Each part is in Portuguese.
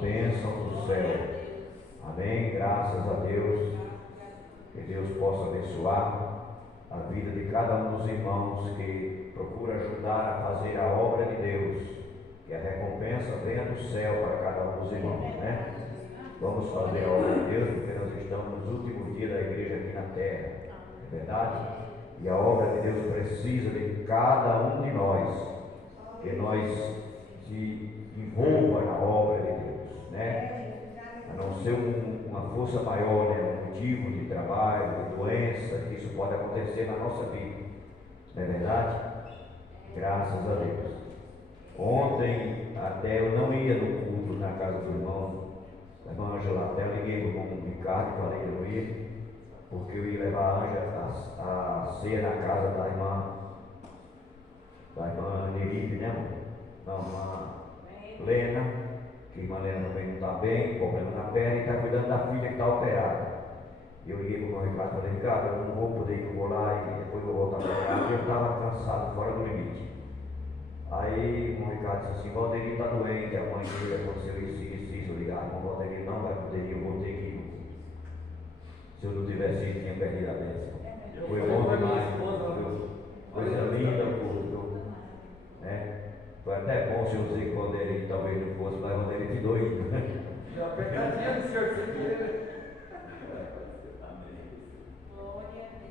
bênção do céu. Amém? Graças a Deus. Que Deus possa abençoar a vida de cada um dos irmãos que procura ajudar a fazer a obra de Deus. Que a recompensa venha do céu para cada um dos irmãos, né? Vamos fazer a obra de Deus, porque nós estamos nos últimos dias da igreja aqui na terra. É verdade? E a obra de Deus precisa de cada um de nós. Que nós se envolva na obra de Deus, né? A não ser uma força maior, né? Um motivo de trabalho, de doença, que isso pode acontecer na nossa vida. Não é verdade? Graças a Deus. Ontem até eu não ia no culto na casa do irmão, da irmã Angela, até eu liguei para o irmão Ricardo e falei que eu não ia, porque eu ia levar a Ângela a ceia na casa da irmã Neribe, né? Não, irmã Lena, que a irmã Lena também não está bem, problema na perna, e está cuidando da filha que está operada. E eu liguei para o irmão Ricardo e falei: Ricardo, eu não vou poder ir, eu vou lá e depois eu vou voltar para casa, e eu estava cansado, fora do limite. Aí o irmão Ricardo disse assim: Valdeir está doente, a mãe dele aconteceu isso, eu ligar, irmão Valdeir não vai poder ir, eu vou ter que ir. Se eu não tivesse ido, tinha perdido a bênção. Foi bom demais, coisa linda, né? Foi até bom se eu dizer que o Valdeir talvez não fosse, mas o Valdeir ficou indo. Já apertadinha do senhor sempre.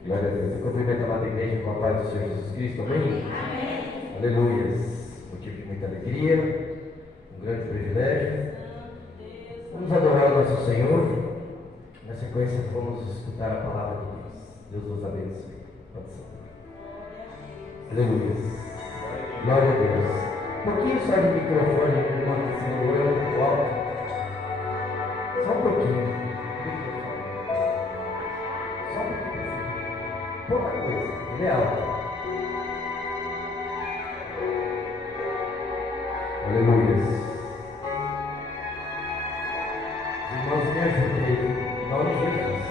Glória a Deus. Eu cumprimento a amada igreja com a paz do Senhor Jesus Cristo, amém? Amém. Aleluias. Motivo de muita alegria, um grande privilégio. Vamos adorar o nosso Senhor. Na sequência, vamos escutar a palavra de Deus. Deus nos abençoe. Pode ser. Aleluias. Glória a Deus. Um pouquinho só de microfone, enquanto o Senhor eu alto. Só um pouquinho. Só um pouquinho. Pouca coisa. Ele é alto. Aleluia. Irmãos, me ajudem. Em nome de Jesus.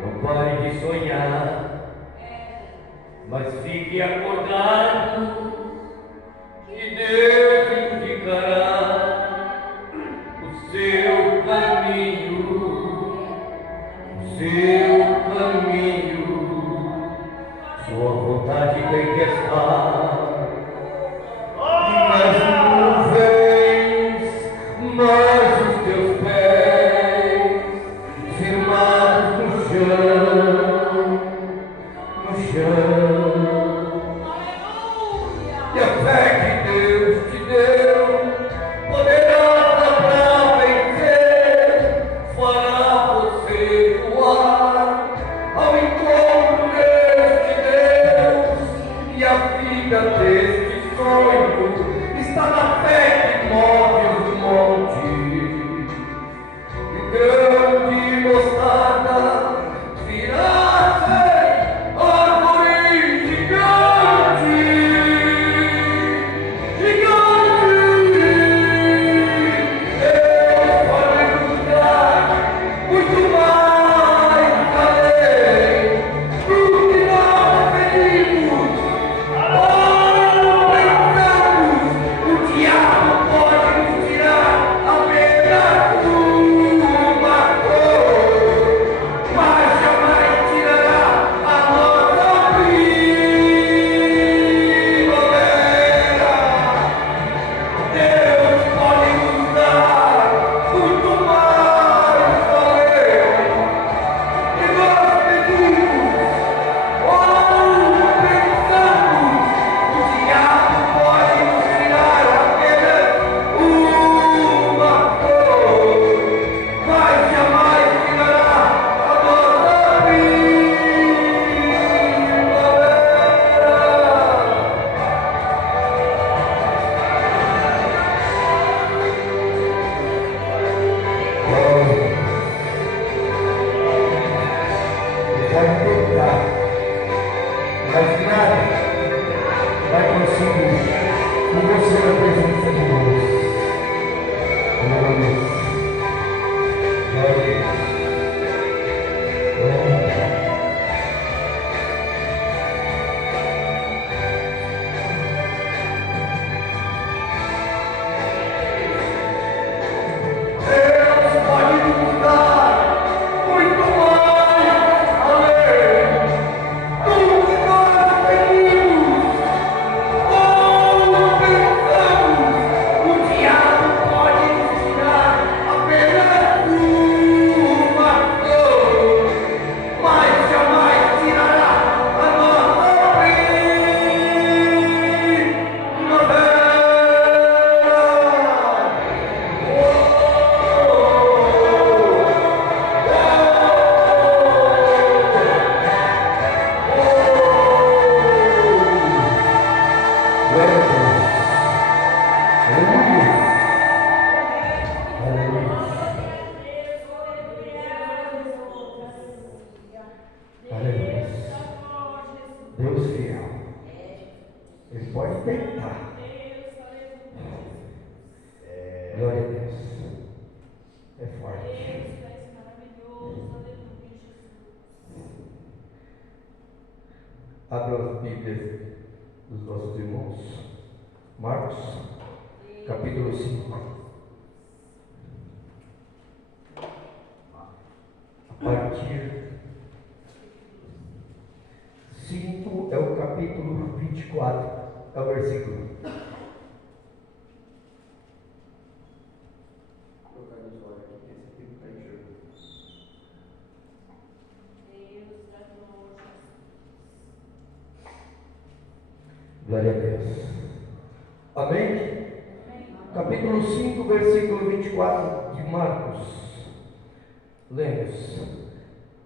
Não pare de sonhar, mas fique acordado, que Deus indicará o seu caminho, sua vontade tem que estar nas nuvens, mas os teus pés firmados no chão. E a fé que Deus te deu, poderosa para vencer, fará você voar ao encontro deste Deus. E a vida deste sonho está na fé que move os montes. E grande mostarda virá ser árvore gigante. Deus pode nos dar muito mais além do que nós pedimos ou pensamos. O diabo pode nos tirar apenas uma cor, mas jamais tirará a nossa primavera. Deus pode nos dar muito mais além que nós pedimos ou pensamos. O diabo pode nos tirar apenas uma cor, mas jamais tirará a nossa primavera. Pode tentar, mas nada vai conseguir com você na presença de Deus. Glória a Deus. Glória a Deus. Glória a Deus. arrebentar. Glória a Deus. É forte. Abra as Bíblias dos nossos irmãos. Marcos, capítulo 5. A partir 5 é o capítulo 24, é o versículo. Glória a Deus. Amém? Capítulo 5, versículo 24 de Marcos. Lemos.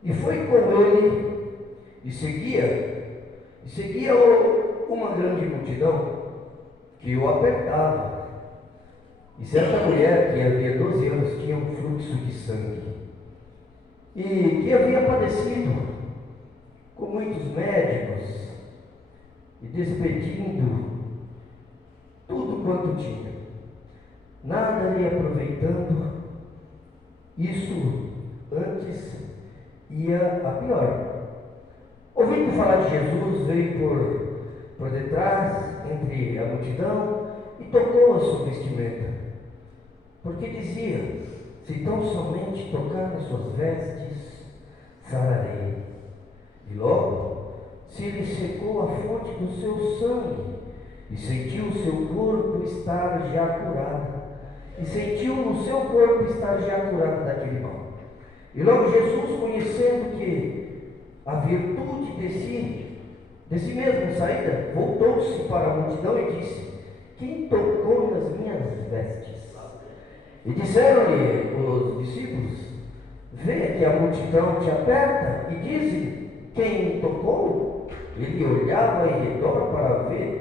E foi com ele e seguia uma grande multidão que o apertava. E certa mulher que havia 12 anos tinha um fluxo de sangue e que havia padecido com muitos médicos e despedindo tudo quanto tinha, nada lhe aproveitando, isso antes ia a pior. Ouvindo falar de Jesus, veio por detrás, entre a multidão, e tocou a sua vestimenta, porque dizia: se tão somente tocar nas suas vestes, sararei. E logo se lhe secou a fonte do seu sangue, e sentiu o seu corpo estar já curado. Daquele mal. E logo Jesus, conhecendo que a virtude de si mesmo saída, voltou-se para a multidão e disse: quem tocou nas minhas vestes? E disseram-lhe os discípulos: vê que a multidão te aperta e diz: quem tocou? Ele olhava em redor para ver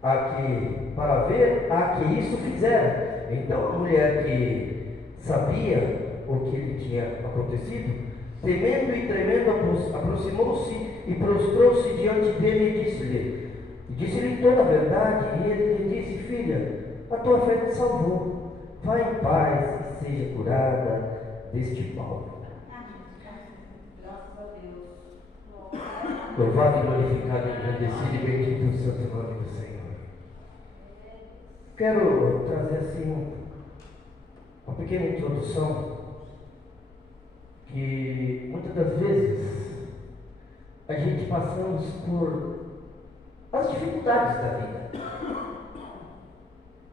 a que isso fizera. Então a mulher que sabia o que lhe tinha acontecido, temendo e tremendo, aproximou-se e prostrou-se diante dele e disse-lhe toda a verdade. E ele lhe disse: filha, a tua fé te salvou, vai em paz e seja curada deste mal. Louvado e glorificado, engrandecido e bendito o santo nome do Senhor. Quero trazer assim uma pequena introdução, que muitas das vezes a gente passamos por as dificuldades da vida.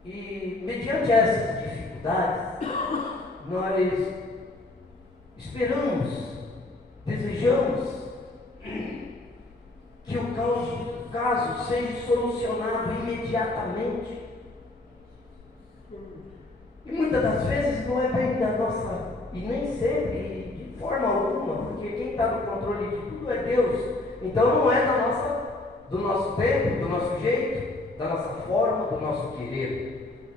E mediante essas dificuldades, nós esperamos, desejamos que o caso seja solucionado imediatamente. E muitas das vezes não é bem da nossa, e nem sempre, de forma alguma, porque quem está no controle de tudo é Deus. Então não é do nosso tempo, do nosso jeito, da nossa forma, do nosso querer.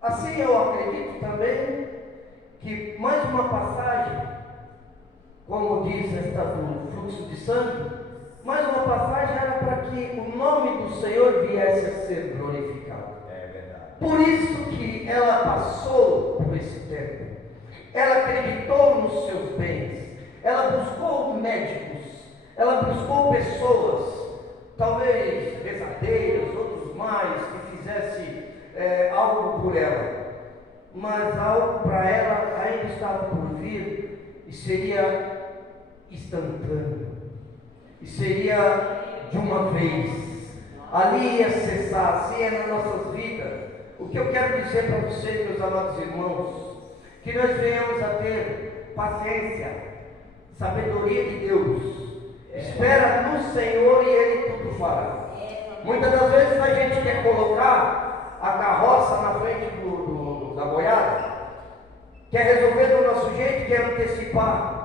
Assim eu acredito também que mais uma passagem, como diz esta do fluxo de sangue, mais uma passagem era para que o nome do Senhor viesse a ser glorificado. É verdade. Por isso que ela passou por esse tempo. Ela acreditou nos seus bens. Ela buscou médicos. Ela buscou pessoas, talvez rezadeiras, outros mais, que fizessem algo por ela. Mas algo para ela ainda estava por vir e seria instantâneo. E seria de uma vez. Ali ia cessar. Assim é nas nossas vidas. O que eu quero dizer para vocês, meus amados irmãos, que nós venhamos a ter paciência, sabedoria de Deus. Espera no Senhor e Ele tudo fará. Muitas das vezes a gente quer colocar a carroça na frente da boiada, quer resolver do nosso jeito, quer antecipar.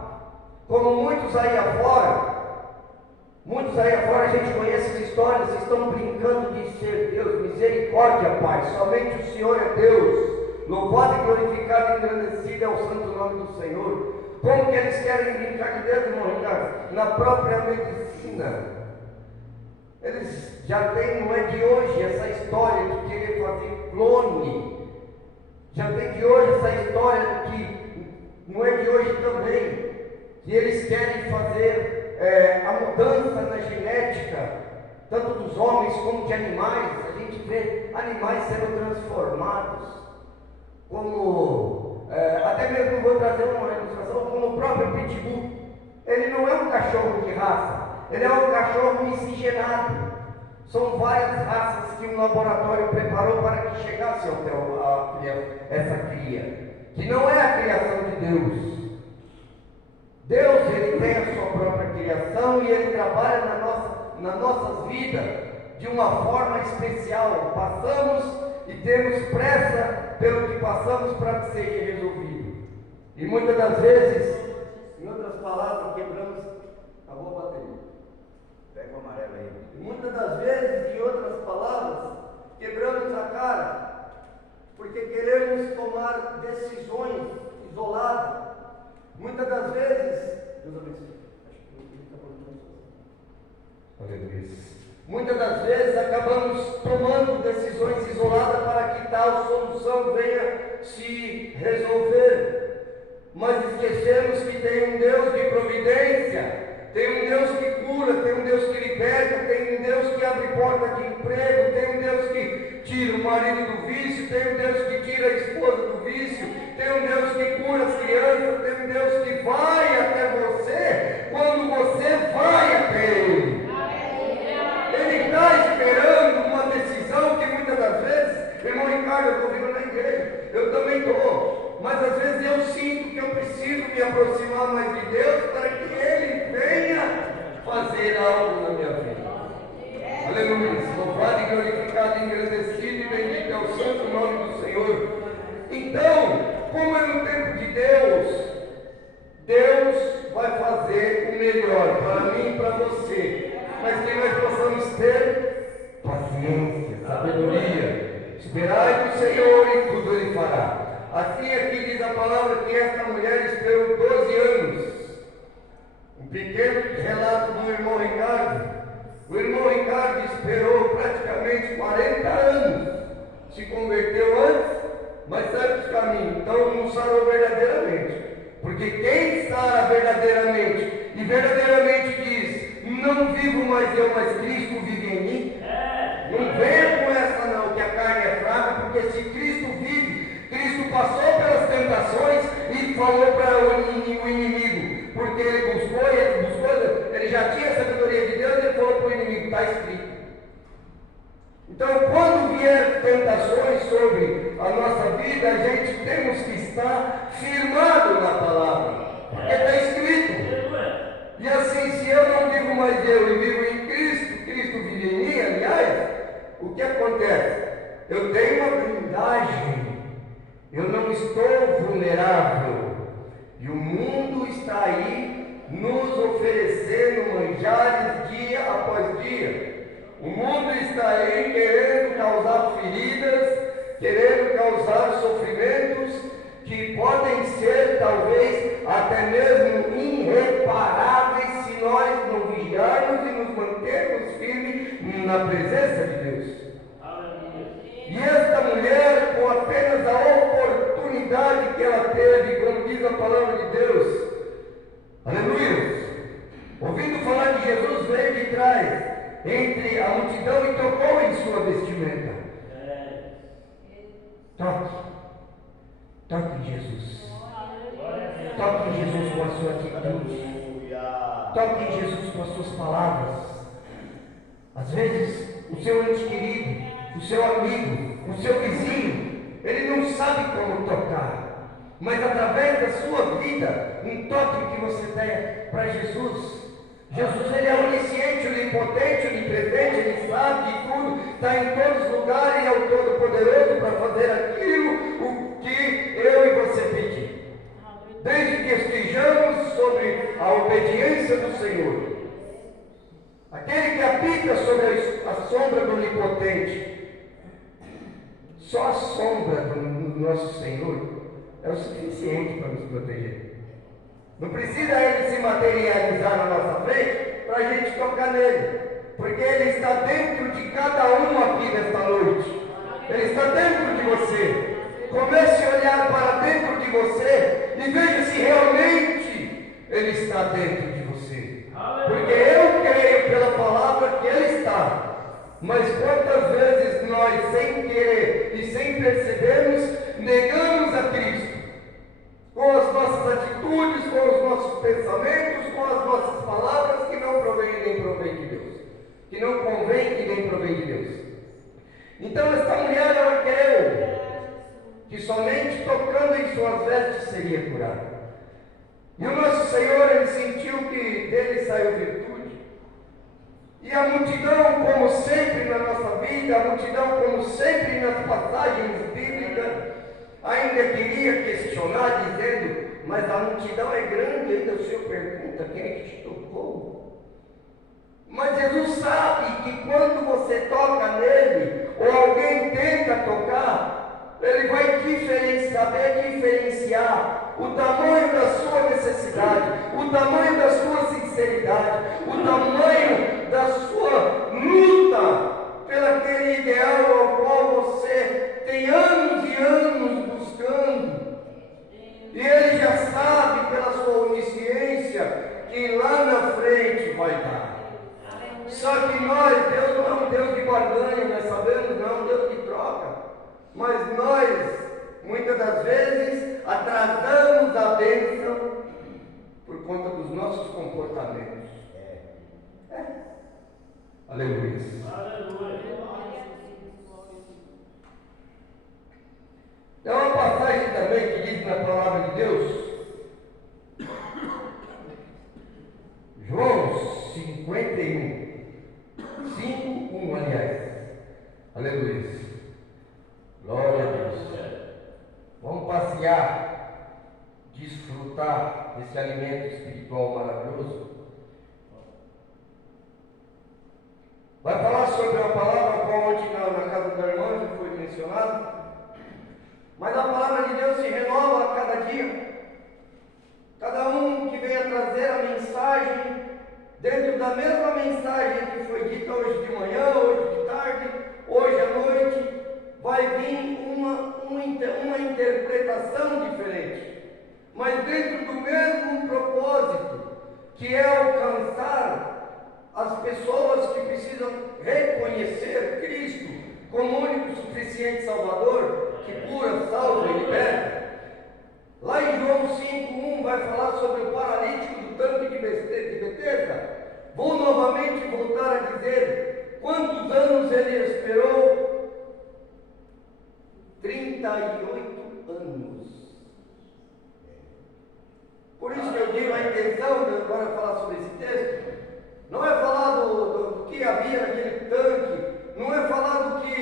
Como muitos aí afora, a gente conhece as histórias, estão brincando de ser Deus. Misericórdia, Pai, somente o Senhor é Deus. Louvado e glorificado e engrandecido é o santo nome do Senhor. Como que eles querem brincar de Deus, irmão Ricardo? Na própria medicina. Eles já têm, não é de hoje, essa história de querer fazer clone. Já tem de hoje essa história que não é de hoje também, que eles querem fazer a mudança na genética, tanto dos homens como de animais. A gente vê animais sendo transformados, como, até mesmo vou trazer uma ilustração, como o próprio Pitbull. Ele não é um cachorro de raça, ele é um cachorro miscigenado. São várias raças que um laboratório preparou para que chegasse essa cria, que não é a criação de Deus. Deus, ele tem a sua própria criação e ele trabalha nas nossas vidas de uma forma especial. Passamos e temos pressa pelo que passamos para que seja resolvido. E muitas das vezes, em outras palavras, quebramos a boa bateria. Pega o amarelo aí. Muitas das vezes, em outras palavras, quebramos a cara, porque queremos tomar decisões isoladas. Muitas das vezes, Deus abençoe. Aleluia. Muitas das vezes acabamos tomando decisões isoladas para que tal solução venha se resolver. Mas esquecemos que tem um Deus de providência. Tem um Deus que cura, tem um Deus que liberta, tem um Deus que abre porta de emprego, tem um Deus que tira o marido do vício, tem um Deus que tira a esposa do vício, tem um Deus que cura as crianças, tem um Deus que vai até você quando você vai até Ele. Ele está esperando uma decisão que muitas das vezes, irmão Ricardo, eu estou vindo na igreja, eu também estou, mas às vezes eu sinto que eu preciso me aproximar mais de Deus para que Ele venha fazer algo na minha vida. Aleluia. Louvado e glorificado, engrandecido e bendito é o santo nome do Senhor. Então, como é no tempo de Deus, Deus vai fazer o melhor para mim e para você. Mas que nós possamos ter paciência, sabedoria, esperai no Senhor e tudo Ele fará. Assim aqui diz a palavra que esta mulher esperou 12 anos. Um pequeno relato do irmão Ricardo. O irmão Ricardo esperou praticamente 40 anos. Se converteu antes, mas sabe os caminhos. Então não sarou verdadeiramente. Porque quem sara verdadeiramente e verdadeiramente diz: não vivo mais eu, mas Cristo vive em mim. Não venha com essa não, que a carne é fraca, porque se Cristo vive, Cristo passou pelas tentações e falou para o inimigo, porque ele buscou, ele já tinha a sabedoria de Deus, ele falou para o inimigo: está escrito. Então, quando vier tentações sobre a nossa vida, a gente temos que estar firmado na palavra, porque está escrito. E assim, se eu não vivo mais eu e vivo em Cristo, Cristo vive em mim, aliás, o que acontece? Eu tenho uma blindagem, eu não estou vulnerável, e o mundo está aí nos oferecendo manjares dia após dia. O mundo está aí querendo causar feridas, querendo causar sofrimentos que podem ser talvez até mesmo irreparáveis se nós não vigiarmos e nos mantermos firmes na presença de Deus. E esta mulher, com apenas a oportunidade que ela teve, como diz a palavra de Deus, aleluia, ouvindo falar de Jesus, veio de trás entre a multidão e tocou em sua vestimenta. Toque em Jesus. Toque em Jesus com a sua atitude. Toque em Jesus com as suas palavras. Às vezes, o seu ente querido, o seu amigo, o seu vizinho, ele não sabe como tocar, mas através da sua vida, um toque que você der para Jesus. Jesus, ele é onisciente, onipotente, onipresente, ele sabe de tudo, está em todos os lugares e é o Todo-Poderoso para fazer aquilo o que eu e você pedir. Desde que estejamos sobre a obediência do Senhor. Aquele que habita sobre a sombra do Onipotente, só a sombra do nosso Senhor é o suficiente para nos proteger. Não precisa Ele se materializar na nossa frente para a gente tocar nele. porque Ele está dentro de cada um aqui nesta noite. Ele está dentro de você. Comece a olhar para dentro de você e veja se realmente Ele está dentro de você. Porque eu creio pela palavra que Ele está. Mas quantas vezes nós, sem querer e sem percebermos, negamos a Cristo? Com as nossas atitudes, com os nossos pensamentos, com as nossas palavras que não provém nem provém de Deus. Que não convém e nem provém de Deus. Então esta mulher, ela creu que somente tocando em suas vestes seria curada. E o nosso Senhor, Ele sentiu que dele saiu virtude. E a multidão, como sempre na nossa vida, a multidão, como sempre nas passagens bíblicas, ainda queria questionar, dizendo, mas a multidão é grande, ainda o Senhor pergunta, quem é que te tocou? Mas Jesus sabe que quando você toca nele, ou alguém tenta tocar, ele vai saber diferenciar o tamanho da sua necessidade, o tamanho da sua sinceridade, o tamanho da sua luta pelo aquele ideal ao qual você tem anos e anos buscando. E Ele já sabe pela sua onisciência que lá na frente vai dar. Só que nós, Deus não é um Deus de barganha, nós sabemos, não é um Deus de troca. Mas nós, muitas das vezes, atrasamos a bênção por conta dos nossos comportamentos. Aleluia. Tem uma passagem também que diz na palavra de Deus, João 51, 5:1, aliás. Aleluia. Glória a Deus. Vamos passear, desfrutar desse alimento espiritual maravilhoso. Vai falar sobre uma palavra qual ontem na casa da irmã já foi mencionada. Mas a palavra de Deus se renova a cada dia. Cada um que venha trazer a mensagem, dentro da mesma mensagem que foi dita hoje de manhã, hoje de tarde, hoje à noite, vai vir uma interpretação diferente, mas dentro do mesmo propósito, que é alcançar as pessoas que precisam reconhecer Cristo como único suficiente Salvador, que cura, salva e liberta. Lá em João 5:1 vai falar sobre o paralítico do tanque de Betesda. Vou novamente voltar a dizer, quantos anos ele esperou? 38 anos. Por isso que eu digo a intenção de agora falar sobre esse texto, não é falar do que havia naquele tanque, não é falar do que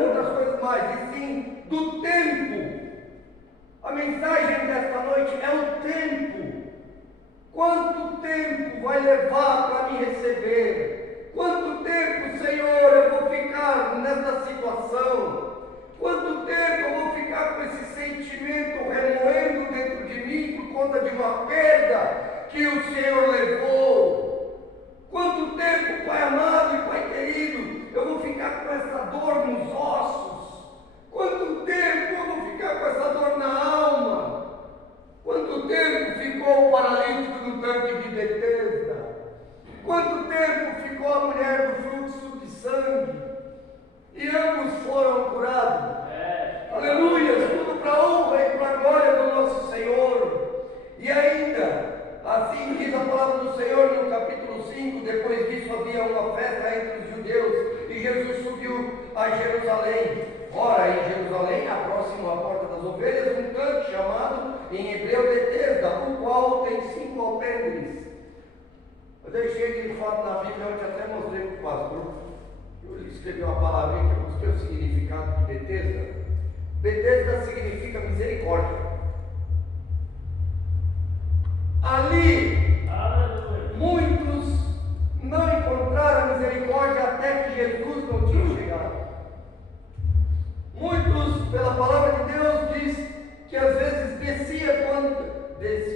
outras coisas mais, e sim do tempo. A mensagem desta noite é o tempo. Quanto tempo vai levar para me receber? Quanto tempo, Senhor, eu vou ficar nessa situação? Quanto tempo eu vou ficar com esse sentimento remoendo dentro de mim por conta de uma perda que o Senhor levou? Quanto tempo, Pai amado e Pai querido, eu vou ficar com essa dor nos ossos? Quanto tempo eu vou ficar com essa dor na alma? Quanto tempo ficou o paralítico no tanque de Betesda? Quanto tempo ficou a mulher do fluxo de sangue? E ambos foram curados. Aleluia, tudo para a honra e para a glória do nosso Senhor. E ainda, assim diz a palavra do Senhor no capítulo 5, depois disso havia uma festa entre os judeus, e Jesus subiu a Jerusalém. Ora, em Jerusalém, próximo à porta das ovelhas, um tanque chamado em hebreu Betesda, o qual tem 5 alpendres. Eu deixei aquele fato na Bíblia, onde até mostrei para o pastor. Ele escreveu uma palavrinha que eu busquei o significado de Betesda. Betesda significa misericórdia. Ali, muitos não encontraram misericórdia até que Jesus não tinha chegado. Muitos, pela palavra de Deus, diz que às vezes descia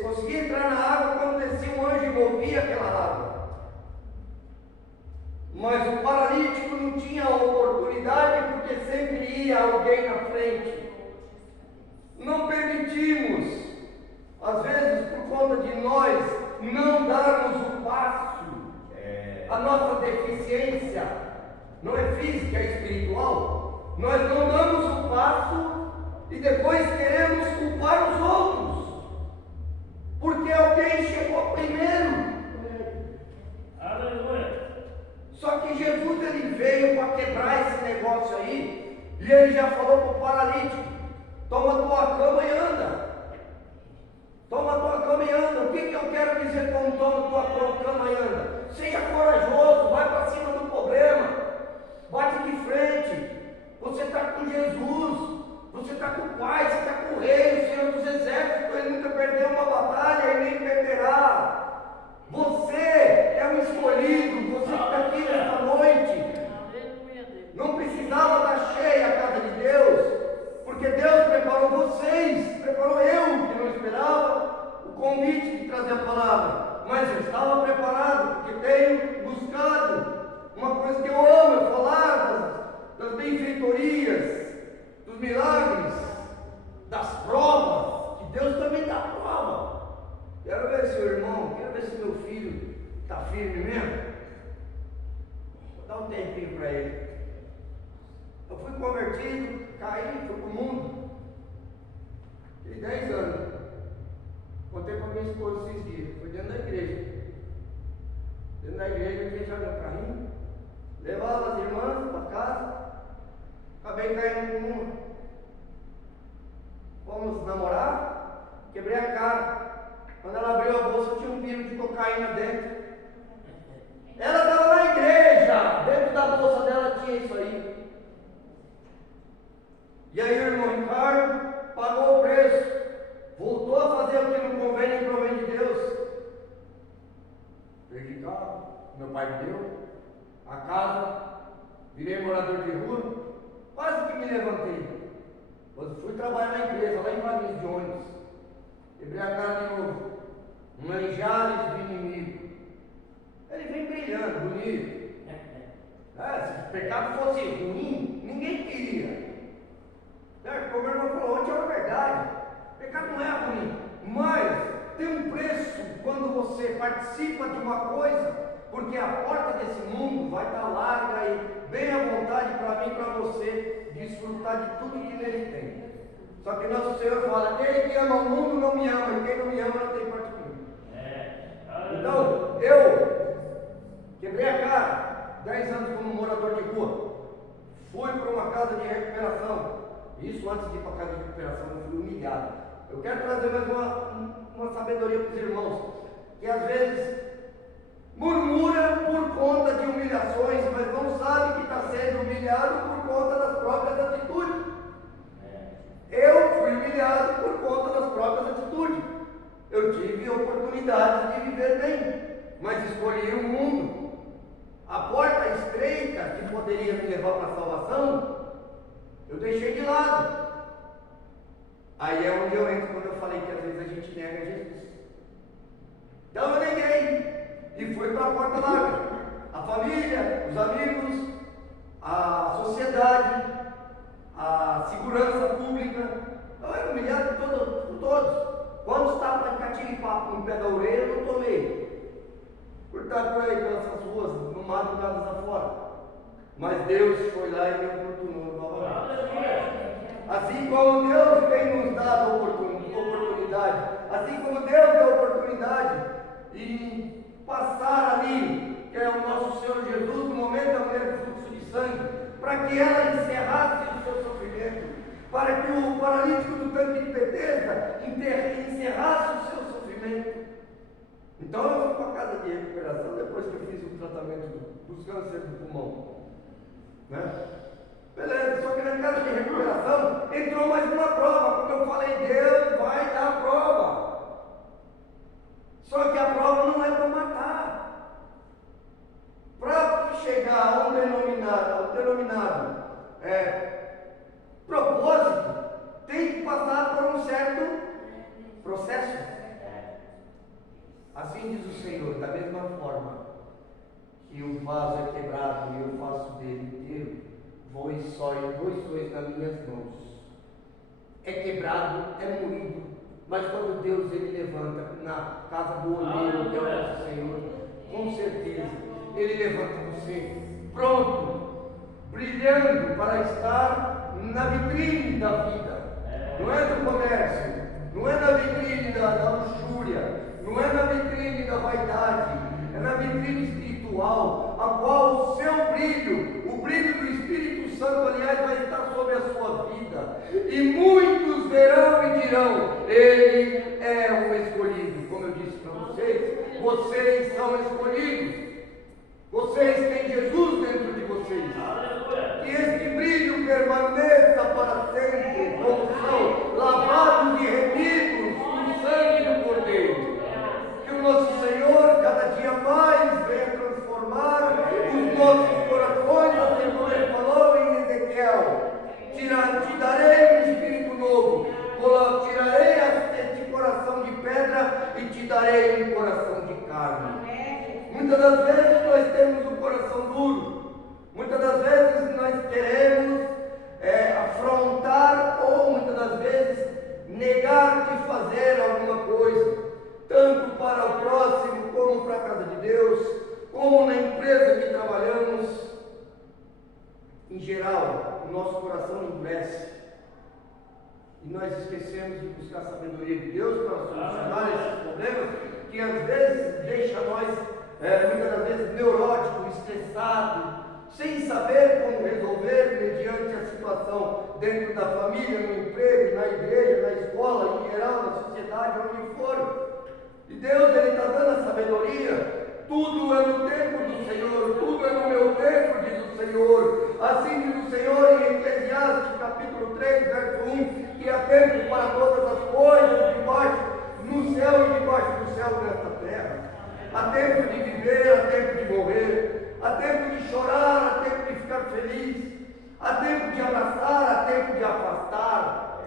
conseguia entrar na água quando descia um anjo e movia aquela água. Mas o paralítico não tinha oportunidade porque sempre ia alguém na frente. Não permitimos, às vezes por conta de nós não darmos o passo, a nossa deficiência não é física, é espiritual. Nós não damos o passo e depois queremos culpar os outros, porque alguém chegou primeiro. Aleluia. Só que Jesus ele veio para quebrar esse negócio aí, e ele já falou para o paralítico: toma tua cama e anda. Toma tua cama e anda. O que eu quero dizer com toma tua cama e anda? Seja corajoso, vai para cima do problema, bate de frente. Você está com Jesus, você está com o Pai, você está com o Rei, o Senhor dos Exércitos. Ele nunca perdeu uma batalha e nem perderá. Você é um escolhido, você que está aqui nesta noite. Não precisava estar cheia a casa de Deus, porque Deus preparou vocês, preparou eu, que não esperava o convite de trazer a palavra, mas eu estava preparado, porque tenho buscado uma coisa que eu amo, é falar das benfeitorias, dos milagres, das provas, que Deus também dá prova. Quero ver seu irmão, quero ver se meu filho está firme mesmo. Vou dar um tempinho para ele. Eu fui convertido, caí, fui para o mundo. Tem 10 anos. Contei para minha esposa esses dias. Foi dentro da igreja. Dentro da igreja eu tinha já meu carrinho. Levava as irmãs para casa. Acabei caindo no mundo. Fomos namorar. Quebrei a cara. Quando ela abriu a bolsa tinha um pino de cocaína dentro. Ela estava na igreja. Dentro da bolsa dela tinha isso aí. E aí o irmão Ricardo pagou o preço, voltou a fazer o que não convém nem provém de Deus. Perdi carro, meu pai me deu, a casa, virei morador de rua, quase que me levantei. Quando fui trabalhar na empresa, lá em Paris de ônibus, quebrei a cara de novo, manjares do inimigo. Ele vem brilhando, bonito. Se o pecado fosse ruim, ninguém queria. Como o irmão falou ontem, é uma verdade. Pecado não é ruim, mas tem um preço quando você participa de uma coisa, porque a porta desse mundo vai estar larga e bem à vontade para mim e para você desfrutar de tudo que nele tem. Só que nosso Senhor fala: aquele que ama o mundo não me ama, e quem não me ama não tem parte comigo. Então, eu quebrei a cara, 10 anos como morador de rua, fui para uma casa de recuperação. Isso antes de ir para a casa de recuperação, eu fui humilhado. Eu quero trazer mais uma sabedoria para os irmãos, que às vezes murmura por conta de humilhações, mas não sabe que está sendo humilhado por conta das próprias atitudes. Eu fui humilhado por conta das próprias atitudes. Eu tive oportunidade de viver bem, mas escolhi o mundo. A porta estreita que poderia me levar para a salvação, eu deixei de lado. Aí é onde eu entro quando eu falei que às vezes a gente nega Jesus. Então eu neguei e fui para a porta larga. A família, os amigos, a sociedade, a segurança pública. Eu era humilhado por todos. Quando estava de catiripapo no pé da orelha, eu tomei. Por estar por aí pelas ruas, no madrugadas afora. Mas Deus foi lá e me oportunou novamente. Assim como Deus tem nos dado oportunidade, assim como Deus deu oportunidade em passar ali, que é o nosso Senhor Jesus, no momento da mulher do fluxo de sangue, para que ela encerrasse o seu sofrimento, para que o paralítico do tanque de Betesda encerrasse o seu sofrimento. Então eu fui para a casa de recuperação depois que eu fiz o tratamento dos cânceres do pulmão. Beleza, só que na casa de recuperação entrou mais uma prova, porque eu falei: Deus vai dar prova. Só que a prova não é para matar. Para chegar a um denominado propósito, tem que passar por um certo processo. Assim diz o Senhor, da mesma forma que o vaso é quebrado e eu faço dele inteiro, dois sois nas minhas mãos. É quebrado, é moído, mas quando Deus ele levanta na casa do olheiro, que é o nosso Senhor, com certeza, ele levanta você pronto, brilhando para estar na vitrine da vida. Não é do comércio, não é na vitrine da luxúria, não é na vitrine da vaidade, é na vitrine espiritual, a qual o seu brilho, o brilho do Espírito Santo, aliás, vai estar sobre a sua vida. E muitos verão e dirão: ele é o escolhido. Como eu disse para vocês, vocês são escolhidos. Vocês têm Jesus dentro de vocês. Que este brilho permaneça para sempre, como são lavados e remidos no sangue do Cordeiro. Que o nosso Senhor cada dia mais venha transformar os nossos corações, assim como ele falou em Ezequiel: te darei um espírito novo, tirarei este coração de pedra e te darei um coração de carne. Muitas das vezes nós temos um coração duro, muitas das vezes nós queremos afrontar ou muitas das vezes negar de fazer alguma coisa, tanto para o próximo, como para a casa de Deus, como na empresa que trabalhamos. Em geral, o nosso coração endurece e nós esquecemos de buscar a sabedoria de Deus para solucionar esses problemas que às vezes deixa nós, muitas das vezes, neurótico, estressado, sem saber como resolver mediante a situação dentro da família, no emprego, na igreja, na escola, em geral, na sociedade, onde for. E Deus, ele está dando a sabedoria. Tudo é no tempo do Senhor, tudo é no meu tempo, diz o Senhor. Assim diz o Senhor em Eclesiastes capítulo 3, verso 1, que há tempo para todas as coisas, debaixo, no céu e debaixo do céu nesta terra. Há tempo de viver, há tempo de morrer, há tempo de chorar, há tempo de ficar feliz, há tempo de abraçar, há tempo de afastar,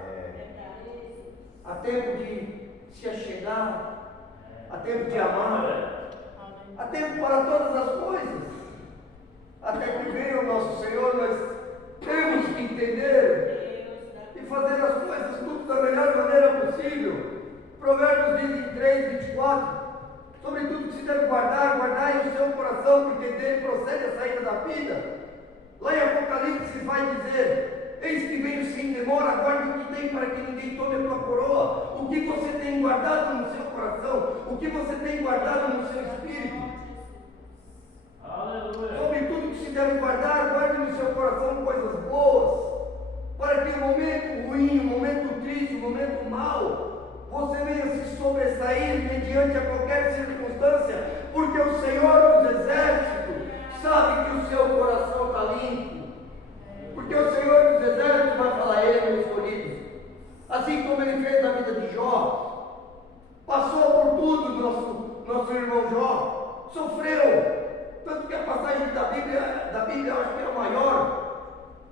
há tempo de se achegar, há tempo de amar. Há tempo para todas as coisas. Até que venha o nosso Senhor, nós temos que entender e fazer as coisas tudo da melhor maneira possível. Provérbios diz em 3, 24: sobre tudo que se deve guardar, guardai o seu coração, porque dele procede a saída da vida. Lá em Apocalipse vai dizer: eis que venho sem demora, guarde o que tem para que ninguém tome a tua coroa. O que você tem guardado no seu coração, o que você tem guardado no seu espírito. Aleluia. Sobre tudo que se deve guardar, guarde no seu coração coisas boas, para que o momento ruim, o momento triste, o momento mau, você venha se sobressair mediante a qualquer circunstância, porque o Senhor dos Exércitos sabe que o seu coração está limpo. Porque o Senhor dos Exércitos vai falar: ele é meu escolhido. Assim como ele fez na vida de Jó, passou por tudo, nosso irmão Jó, sofreu. Tanto que a passagem da Bíblia eu acho que é a maior.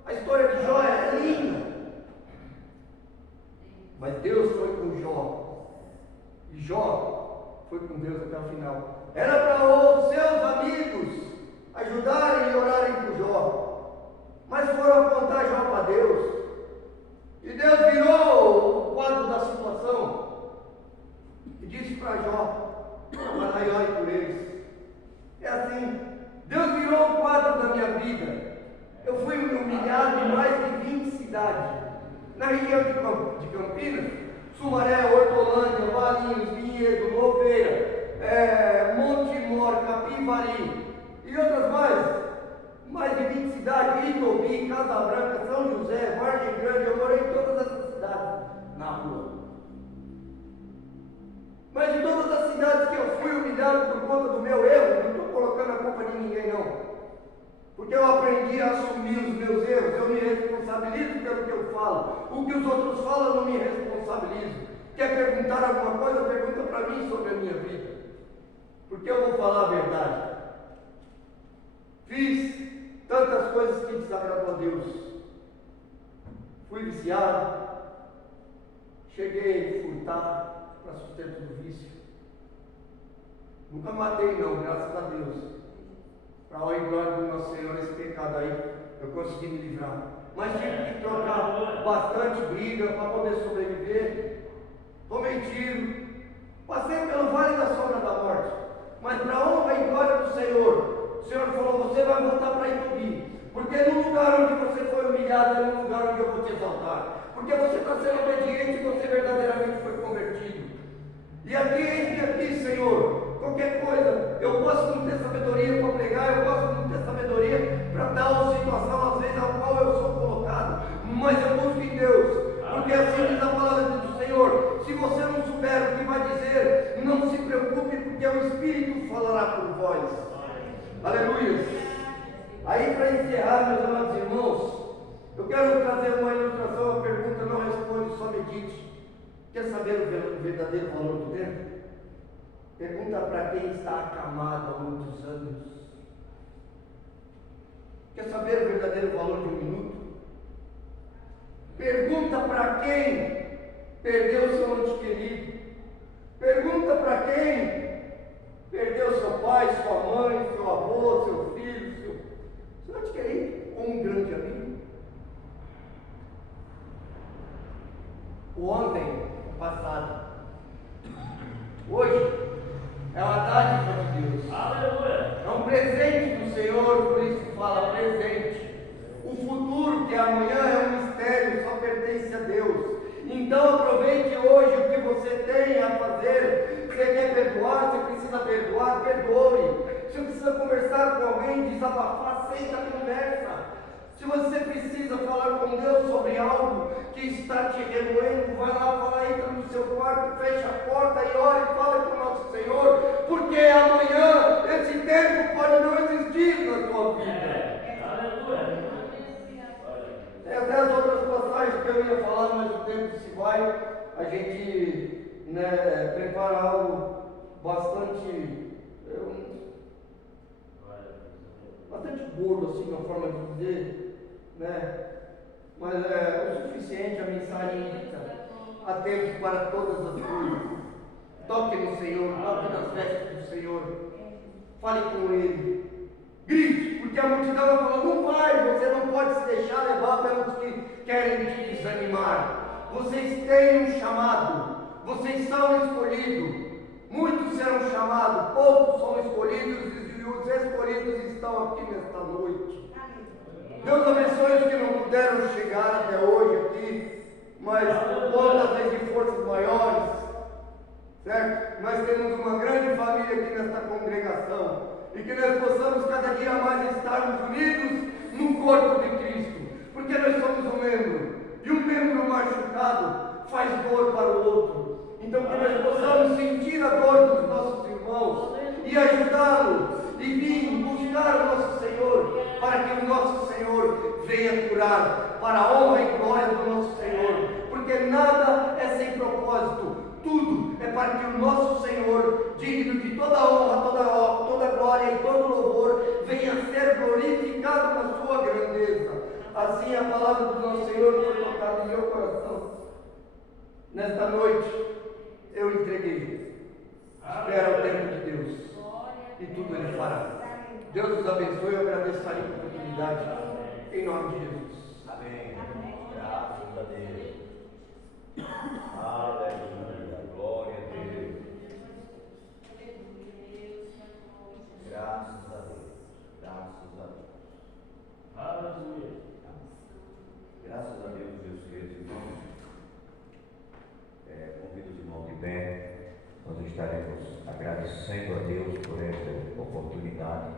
A história de Jó é linda. Mas Deus foi com Jó. E Jó foi com Deus até o final. Era para os seus amigos ajudarem e orarem por Jó, mas foram apontar Jó para Deus. E Deus virou o quadro da situação e disse para Jó: vai lá e ore por eles. É assim, Deus virou o quadro da minha vida. Eu fui humilhado em mais de 20 cidades. Na região de Campinas, Sumaré, Hortolândia, Valinhos, Vinhedo, Louveira, Monte Mor, Capivari e outras mais de 20 cidades, Itobi, Casa Branca, São José, Vargem Grande. Eu morei em todas essas cidades na rua. Mas de todas as cidades que eu fui humilhado por conta do meu erro, não estou colocando a culpa de ninguém não, porque eu aprendi a assumir os meus erros. Eu me responsabilizo pelo que eu falo. O que os outros falam, eu não me responsabilizo. Quer perguntar alguma coisa, pergunta para mim sobre a minha vida, porque eu vou falar a verdade. Fiz tantas coisas que desagradam a Deus. Fui viciado, cheguei a furtar para sustento do vício. Nunca matei não, graças a Deus. Para a honra e glória do nosso Senhor, esse pecado aí, eu consegui me livrar. Mas tive que trocar bastante briga para poder sobreviver. Tomei tiro, passei pelo vale da sombra da morte. Mas para a honra e glória do Senhor, o Senhor falou: você vai voltar para Itubi. Porque no lugar onde você foi humilhado é no lugar onde eu vou te exaltar. Porque você está sendo obediente e você verdadeiramente foi convertido. E aqui, eis-me aqui, Senhor. Qualquer coisa, eu posso não ter sabedoria para pregar, eu posso não ter sabedoria para tal situação, às vezes, ao qual eu sou colocado. Mas eu busco em Deus. Porque assim diz a palavra do Senhor: se você não souber o que vai dizer, não se preocupe, porque o Espírito falará por vós. Aleluia. Aí, para encerrar, meus amados irmãos, eu quero trazer uma ilustração, uma pergunta, não responde, só medite. Quer saber o verdadeiro valor do tempo? Pergunta para quem está acamado há muitos anos. Quer saber o verdadeiro valor de um minuto? Pergunta para quem perdeu seu ente querido. Pergunta para quem perdeu seu pai, sua mãe, seu avô, seu filho, seu ente querido, ou um grande amigo. O ontem passado. Hoje é uma dádiva de Deus. Aleluia. É um presente do Senhor, por isso que fala presente. O futuro, que é amanhã, é um mistério, só pertence a Deus. Então aproveite hoje o que você tem a fazer. Você quer perdoar, você precisa perdoar, perdoe. Se precisa conversar com alguém, desabafar, senta a conversa. Se você precisa falar com Deus sobre algo que está te remoendo, vai lá, fala, entra no seu quarto, fecha a porta e ore e fala com o nosso Senhor, porque amanhã esse tempo pode não existir na tua vida. Tem até as outras passagens que eu ia falar, mas o tempo se vai. A gente prepara algo bastante gordo, assim, na forma de dizer, né? Mas é o suficiente, a mensagem indica. Há tempo para todas as coisas. Toque no Senhor, toque nas vestes do Senhor. Fale com Ele. Grite, porque a multidão vai falar: não vai, você não pode se deixar levar pelos que querem te desanimar. Vocês têm um chamado, vocês são escolhidos. Muitos serão chamados, poucos são escolhidos, e os escolhidos estão aqui nesta noite. Deus abençoe os que não puderam chegar até hoje aqui, mas por conta às vezes de forças maiores, certo? Nós temos uma grande família aqui nesta congregação, e que nós possamos cada dia mais estarmos unidos no corpo de Cristo, porque nós somos um membro, e um membro machucado faz dor para o outro. Então que nós possamos sentir a dor dos nossos irmãos e ajudá-los e vir buscar o nosso Senhor, para que o nosso Senhor venha curar, para a honra e glória do nosso Senhor, porque nada é sem propósito, tudo é para que o nosso Senhor, digno de toda honra, toda glória e todo louvor, venha ser glorificado na sua grandeza. Assim a palavra do nosso Senhor foi tocada em meu coração. Nesta noite eu entreguei. Espera o tempo de Deus e tudo Ele fará. Deus nos abençoe. Eu agradeço a oportunidade em nome de Jesus. Amém. Graças a Deus. Aleluia. Glória a Deus. Graças a Deus. Graças a Deus. Aleluia. Graças a Deus, meus queridos irmãos. Convido os irmãos de pé. Nós estaremos agradecendo a Deus por esta oportunidade